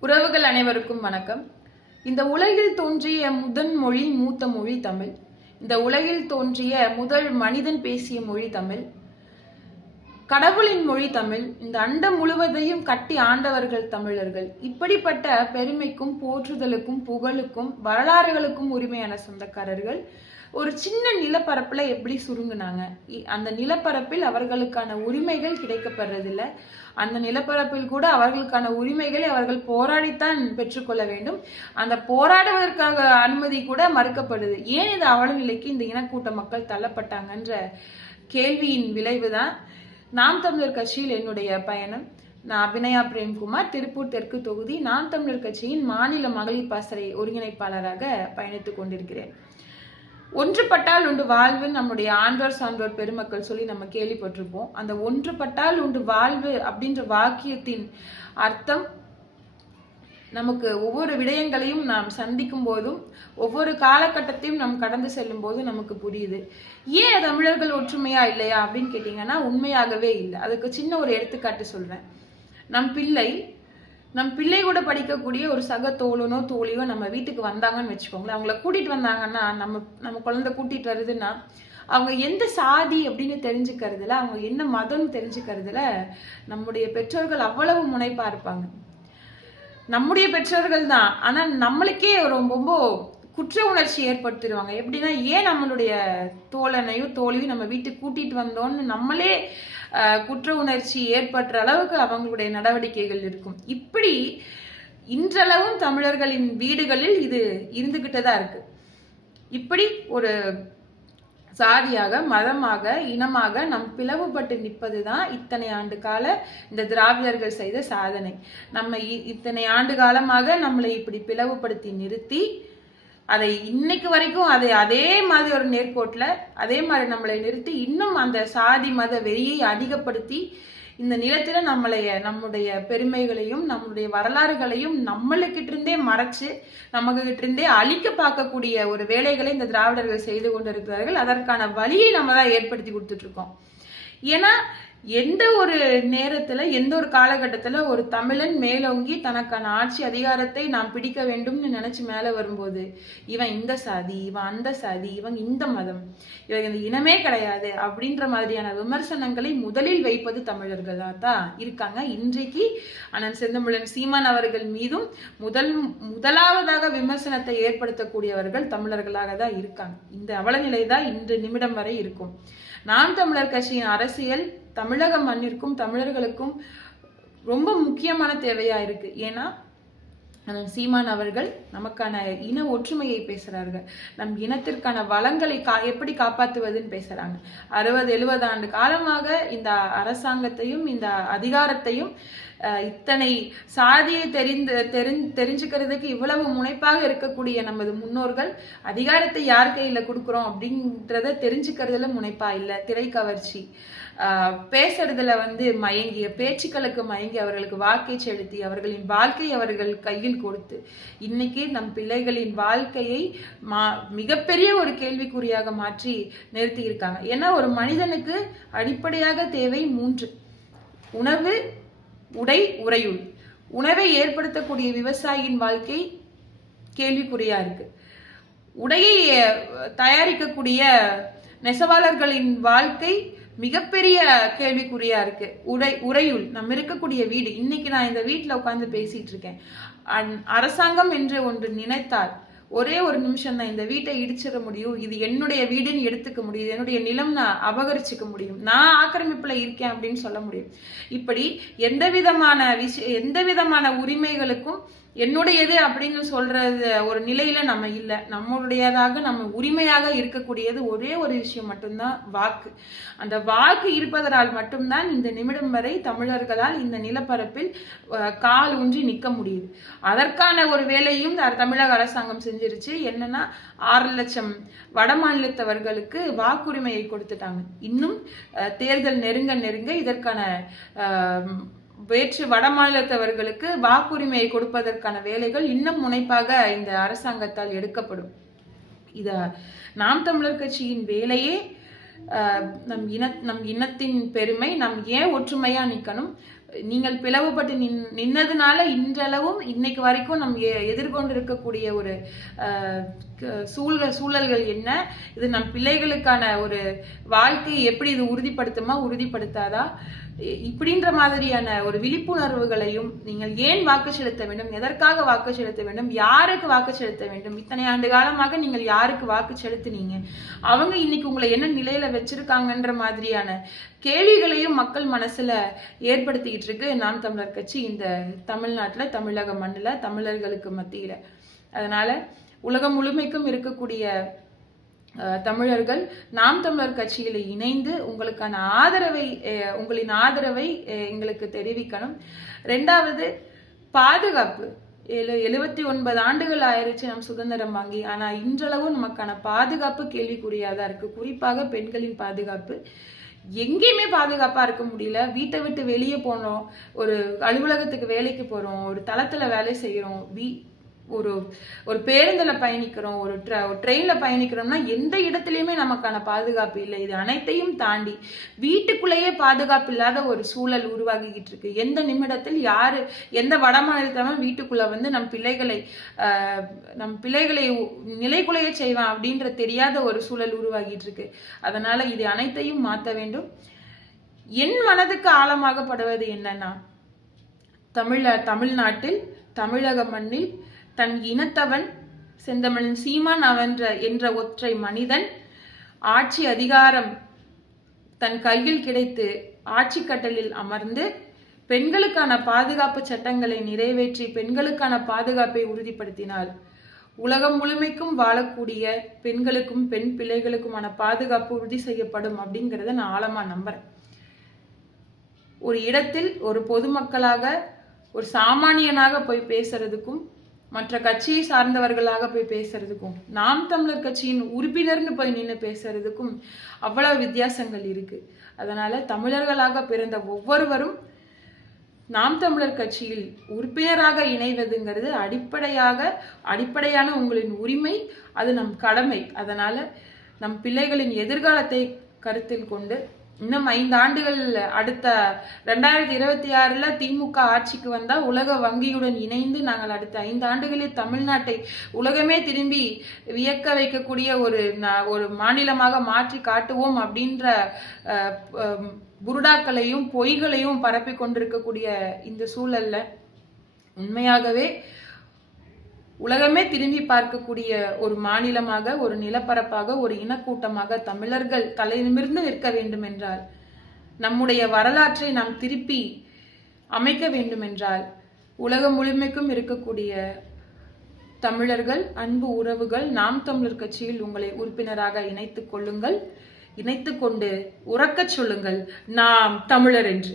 உறவுகள் அனைவருக்கும் வணக்கம். இந்த உலகில் தோன்றிய முதன் மொழி மூத்த மொழி தமிழ். இந்த உலகில் தோன்றிய முதல் மனிதன் பேசிய மொழி தமிழ். கடவுளின் மொழி தமிழ். இந்த அண்டம் முழுவதையும் கட்டி ஆண்டவர்கள் தமிழர்கள். இப்படிப்பட்ட பெருமைக்கும் போற்றுதலுக்கும் புகழுக்கும் வரலாறுகளுக்கும் உரிமையான சொந்தக்காரர்கள். ஒரு சின்ன நிலப்பரப்புல எப்படி சுருங்கினாங்க? இ- அந்த நிலப்பரப்பில் அவர்களுக்கான உரிமைகள் கிடைக்கப்படுறதில்ல அந்த நிலப்பரப்பில் கூட அவர்களுக்கான உரிமைகளை அவர்கள் போராடித்தான் பெற்றுக்கொள்ள வேண்டும். அந்த போராடுவதற்காக அனுமதி கூட மறுக்கப்படுது. ஏன் இது அவல நிலைக்கு இந்த இனக்கூட்ட மக்கள் தள்ளப்பட்டாங்கன்ற கேள்வியின் விளைவு தான் நாம் தமிழர் கட்சியில் என்னுடைய பயணம். நான் அபிநயா பிரேம்குமார் திருப்பூர் தெற்கு தொகுதி நாம் தமிழர் கட்சியின் மாநில மகளிர் பாசறை ஒருங்கிணைப்பாளராக பயணித்துக் கொண்டிருக்கிறேன். ஒன்றுபட்டால் உண்டு வாழ்வு நம்முடைய ஆண்டோர் சான்றோர் பெருமக்கள் சொல்லி நம்ம கேள்விப்பட்டிருப்போம். அந்த ஒன்றுபட்டால் உண்டு வாழ்வு அப்படின்ற வாக்கியத்தின் அர்த்தம் நமக்கு ஒவ்வொரு விடயங்களையும் நாம் சந்திக்கும் போதும் ஒவ்வொரு காலகட்டத்தையும் நாம் கடந்து செல்லும் போதும் நமக்கு புரியுது. ஏன் தமிழர்கள் ஒற்றுமையா இல்லையா அப்படின்னு கேட்டிங்கன்னா உண்மையாகவே இல்லை. அதுக்கு சின்ன ஒரு எடுத்துக்காட்டு சொல்றேன். நம் பிள்ளை நம் பிள்ளை கூட படிக்கக்கூடிய ஒரு சக தோழனோ தோழியோ நம்ம வீட்டுக்கு வந்தாங்கன்னு வச்சுக்கோங்களேன். அவங்கள கூட்டிட்டு வந்தாங்கன்னா நம்ம நம்ம குழந்தை கூட்டிட்டு வருதுன்னா அவங்க எந்த சாதி அப்படின்னு தெரிஞ்சுக்கிறதுல அவங்க என்ன மதம் தெரிஞ்சுக்கிறதுல நம்முடைய பெற்றோர்கள் அவ்வளவு முனைப்பா இருப்பாங்க. நம்முடைய பெற்றோர்கள் தான். ஆனா நம்மளுக்கே ரொம்ப ரொம்ப குற்ற உணர்ச்சி ஏற்படுத்திடுவாங்க. எப்படின்னா ஏன் நம்மளுடைய தோழனையும் தோழியோ நம்ம வீட்டுக்கு கூட்டிட்டு வந்தோம்னு நம்மளே ஆஹ், குற்ற உணர்ச்சி ஏற்படுற அளவுக்கு அவங்களுடைய நடவடிக்கைகள் இருக்கும். இப்படி இன்றளவும் தமிழர்களின் வீடுகளில் இது இருந்துகிட்டு தான் இருக்கு. இப்படி ஒரு சாதியாக மதமாக இனமாக நம் பிளவுபட்டு நிற்பது தான் இத்தனை ஆண்டு கால இந்த திராவிடர்கள் செய்த சாதனை. நம்ம இ- இத்தனை ஆண்டு காலமாக நம்மளை இப்படி பிளவுபடுத்தி நிறுத்தி அதை இன்னைக்கு வரைக்கும் அதை அதே மாதிரி ஒரு நேர்கோட்டில் அதே மாதிரி நம்மளை நிறுத்தி இன்னும் அந்த சாதி மத வெறியை அதிகப்படுத்தி இந்த நிலத்தில் நம்மளைய நம்முடைய பெருமைகளையும் நம்முடைய வரலாறுகளையும் நம்மளுக்கிட்ட இருந்தே மறைச்சு நமக்குகிட்ட இருந்தே அழிக்க பார்க்கக்கூடிய ஒரு வேலைகளை இந்த திராவிடர்கள் செய்து கொண்டிருக்கிறார்கள். அதற்கான வழியை நம்ம தான் ஏற்படுத்தி கொடுத்துட்ருக்கோம் ஏன்னா எந்த ஒரு நேரத்துல எந்த ஒரு காலகட்டத்துல ஒரு தமிழன் மேலோங்கி தனக்கான ஆட்சி அதிகாரத்தை நாம் பிடிக்க வேண்டும்னு நினைச்சு மேல வரும்போது இவன் இந்த சாதி இவன் அந்த சாதி இவன் இந்த மதம் இவன் இந்த இனமே கிடையாது அப்படின்ற மாதிரியான விமர்சனங்களை முதலில் வைப்பது தமிழர்களா தான் இருக்காங்க. இன்றைக்கு அண்ணன் செந்தமிழன் சீமான் அவர்கள் மீதும் முதல் முதலாவதாக விமர்சனத்தை ஏற்படுத்தக்கூடியவர்கள் தமிழர்களாக தான் இருக்காங்க. இந்த அவலநிலை தான் இன்று நிமிடம் வரை இருக்கும். நாம் தமிழர் கட்சியின் அரசியல் தமிழக மண்ணிற்கும் தமிழர்களுக்கும் ரொம்ப முக்கியமான தேவையா இருக்கு. ஏன்னா சீமான் அவர்கள் நமக்கான இன ஒற்றுமையை பேசுறார்கள். நம் இனத்திற்கான வளங்களை கா எப்படி காப்பாற்றுவதுன்னு பேசுறாங்க. அறுபது எழுபது ஆண்டு காலமாக இந்த அரசாங்கத்தையும் இந்த அதிகாரத்தையும் இத்தனை சாதியை தெரிந்து தெரி தெரிஞ்சுக்கிறதுக்கு இவ்வளவு முனைப்பாக இருக்கக்கூடிய நமது முன்னோர்கள் அதிகாரத்தை யார் கையில் கொடுக்குறோம் அப்படின்றத தெரிஞ்சுக்கிறதுல முனைப்பா இல்லை திரை கவர்ச்சி. பேசுறதுல வந்து மயங்கிய பேச்சுக்களுக்கு மயங்கி அவர்களுக்கு வாக்கை செலுத்தி அவர்களின் வாழ்க்கை அவர்கள் கையில் கொடுத்து இன்னைக்கு நம் பிள்ளைகளின் வாழ்க்கையை மா மிகப்பெரிய ஒரு கேள்விக்குறியாக மாற்றி நிறுத்தியிருக்காங்க. ஏன்னா ஒரு மனிதனுக்கு அடிப்படையாக தேவை மூன்று. உணவு உடை உறையுள். உணவை ஏற்படுத்தக்கூடிய விவசாயியின் வாழ்க்கை கேள்விக்குறியா இருக்கு. உடையை தயாரிக்கக்கூடிய நெசவாளர்களின் வாழ்க்கை மிகப்பெரிய கேள்விக்குறியா இருக்கு. உடை உறையுள். நம்ம இருக்கக்கூடிய வீடு. இன்னைக்கு நான் இந்த வீட்டில் உட்காந்து பேசிட்டு இருக்கேன். அரசாங்கம் என்று ஒன்று நினைத்தால் ஒரே ஒரு நிமிஷம் தான் இந்த வீட்டை இடிச்சிட முடியும். இது என்னுடைய வீடுன்னு எடுத்துக்க முடியும். என்னுடைய நிலம் நான் அபகரிச்சுக்க முடியும். நான் ஆக்கிரமிப்புல இருக்கேன் அப்படின்னு சொல்ல முடியும். இப்படி எந்த விதமான விஷய எந்த விதமான உரிமைகளுக்கும் என்னுடையது அப்படின்னு சொல்றது ஒரு நிலையில நம்ம இல்லை. நம்மளுடையதாக நம்ம உரிமையாக இருக்கக்கூடியது ஒரே ஒரு விஷயம் மட்டும்தான் வாக்கு. அந்த வாக்கு இருப்பதனால் மட்டும்தான் இந்த நிமிடம் வரை தமிழர்களால் இந்த நிலப்பரப்பில் கால் ஊன்றி நிற்க முடியுது. அதற்கான ஒரு வேலையும் தமிழக அரசாங்கம் செஞ்சிருச்சு. என்னன்னா ஆறு லட்சம் வட மாநிலத்தவர்களுக்கு வாக்குரிமையை கொடுத்துட்டாங்க. இன்னும் தேர்தல் நெருங்க நெருங்க இதற்கான வேற்று வட மாநிலத்தவர்களுக்கு வாக்குரிமையை கொடுப்பதற்கான வேலைகள் இன்னும் முனைப்பாக இந்த அரசாங்கத்தால் எடுக்கப்படும். இத நாம் தமிழர் கட்சியின் வேலையே ஆஹ், நம் இன நம் இனத்தின் பெருமை நம் ஏன் ஒற்றுமையா நிக்கணும்? நீங்கள் பிளவுபட்டு நின் நின்னதுனால இன்றளவும் இன்னைக்கு வரைக்கும் நம் எ- எதிர்கொண்டு இருக்கக்கூடிய ஒரு சூழல் சூழல்கள் என்ன? இது நம் பிள்ளைகளுக்கான ஒரு வாழ்க்கையை எப்படி இது உறுதிப்படுத்துமா? உறுதிப்படுத்தாதா? இ- இப்படின்ற மாதிரியான ஒரு விழிப்புணர்வுகளையும் நீங்கள் ஏன் வாக்கு செலுத்த வேண்டும்? எதற்காக வாக்கு செலுத்த வேண்டும்? யாருக்கு வாக்கு செலுத்த வேண்டும்? இத்தனை ஆண்டு காலமாக நீங்கள் யாருக்கு வாக்கு செலுத்தினீங்க? அவங்க இன்னைக்கு உங்களை என்ன நிலையில வச்சிருக்காங்கன்ற மாதிரியான கேள்விகளையும் மக்கள் மனசுல ஏற்படுத்திக்கிட்டு இருக்கு. நாம் தமிழர் கட்சி இந்த தமிழ்நாட்டில் தமிழக மண்ணில் தமிழர்களுக்கு மத்தியில. அதனால உலகம் முழுமைக்கும் இருக்கக்கூடிய தமிழர்கள் நாம் தமிழர் கட்சியில் இணைந்து உங்களுக்கான ஆதரவை அஹ், உங்களின் ஆதரவை எங்களுக்கு தெரிவிக்கணும். ரெண்டாவது பாதுகாப்பு. எழு எழுபத்தி ஒன்பது ஆண்டுகள் ஆயிடுச்சு நம் சுதந்திரம் வாங்கி. ஆனால் இன்றளவும் நமக்கான பாதுகாப்பு கேள்விக்குறியாக தான் இருக்கு. குறிப்பாக பெண்களின் பாதுகாப்பு. எங்கேயுமே பாதுகாப்பா இருக்க முடியல. வீட்டை விட்டு வெளியே போனோம். ஒரு அலுவலகத்துக்கு வேலைக்கு போறோம். ஒரு தளத்துல வேலை செய்யறோம் வீ ஒரு ஒரு பேருந்துல பயணிக்கிறோம் ஒரு ட்ர ட்ரெயின்ல பயணிக்கிறோம்னா எந்த இடத்துலயுமே நமக்கான பாதுகாப்பு இல்லை. இது அனைத்தையும் தாண்டி வீட்டுக்குள்ளேயே பாதுகாப்பு இல்லாத ஒரு சூழல் உருவாகிக்கிட்டு இருக்கு. எந்த நிமிடத்தில் யாரு எந்த வட வீட்டுக்குள்ளே வீட்டுக்குள்ள வந்து நம் பிள்ளைகளை ஆஹ், நம் பிள்ளைகளை உ- நிலைக்குலைய செய்வான் அப்படின்ற தெரியாத ஒரு சூழல் உருவாகிட்டு இருக்கு. அதனால இது அனைத்தையும் மாற்ற வேண்டும். என் மனதுக்கு ஆழமாகப்படுவது என்னன்னா தமிழ தமிழ்நாட்டில் தமிழக மண்ணில் தன் இனத்தவன் செந்தமிழன் சீமான் அவன்ற என்ற ஒற்றை மனிதன் ஆட்சி அதிகாரம் தன் கையில் கிடைத்து ஆட்சி கட்டலில் அமர்ந்து பெண்களுக்கான பாதுகாப்பு சட்டங்களை நிறைவேற்றி பெண்களுக்கான பாதுகாப்பை உறுதிப்படுத்தினால் உலகம் முழுமைக்கும் வாழக்கூடிய பெண்களுக்கும் பெண் பிள்ளைகளுக்குமான பாதுகாப்பு உறுதி செய்யப்படும் அப்படிங்கிறத நான் ஆழமா நம்புறேன். ஒரு இடத்தில் ஒரு பொதுமக்களாக ஒரு சாமானியனாக போய் பேசுறதுக்கும் மற்ற கட்சியை சார்ந்தவர்களாக போய் பேசுறதுக்கும் நாம் தமிழர் கட்சியின் உறுப்பினர்னு போய் நின்று பேசுறதுக்கும் அவ்வளவு வித்தியாசங்கள் இருக்கு. அதனால தமிழர்களாக பிறந்த ஒவ்வொருவரும் நாம் தமிழர் கட்சியில் உறுப்பினராக இணைவதுங்கிறது அடிப்படையாக அடிப்படையான உங்களின் உரிமை அது நம் கடமை. அதனால நம் பிள்ளைகளின் எதிர்காலத்தை கருத்தில் கொண்டு இன்னும் ஐந்து ஆண்டுகள் அடுத்த ரெண்டாயிரத்தி இருபத்தி ஆறில் திமுக ஆட்சிக்கு வந்தால் உலக வங்கியுடன் இணைந்து நாங்கள் அடுத்த ஐந்து ஆண்டுகளில் தமிழ்நாட்டை உலகமே திரும்பி வியக்க வைக்கக்கூடிய ஒரு ஒரு மாநிலமாக மாற்றி காட்டுவோம் அப்படின்ற புருடாக்களையும் பொய்களையும் பரப்பி கொண்டிருக்கக்கூடிய இந்த சூழல்ல உண்மையாகவே உலகமே திரும்பி பார்க்கக்கூடிய ஒரு மாநிலமாக ஒரு நிலப்பரப்பாக ஒரு இனக்கூட்டமாக தமிழர்கள் தலை நிமிர்ந்து நிற்க வேண்டும் என்றால் நம்முடைய வரலாற்றை நாம் திருப்பி அமைக்க வேண்டும் என்றால் உலகம் முழுமைக்கும் இருக்கக்கூடிய தமிழர்கள் அன்பு உறவுகள் நாம் தமிழர் கட்சியில் உங்களை உறுப்பினராக இணைத்துக் கொள்ளுங்கள் இணைத்துக் கொண்டு உறக்கச் சொல்லுங்கள் நாம் தமிழர் என்று.